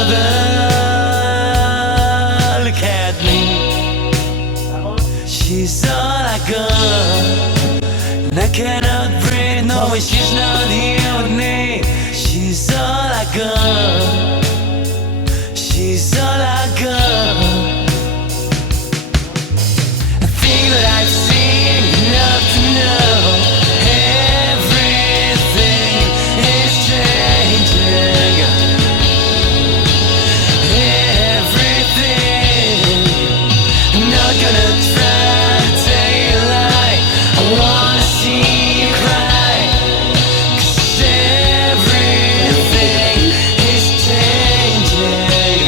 mother, look at me. She's all I got, and I cannot breathe knowing she's not here with me. She's all I got, she's all I got. I think that I've seen enough to know everything is changing. Everything. I'm not gonna try to tell you a lie. I wanna see you cry, 'cause everything is changing.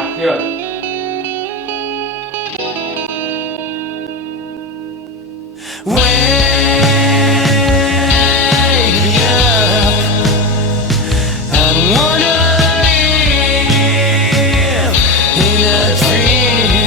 Acción. Wake me up. I don't wanna live in a dream.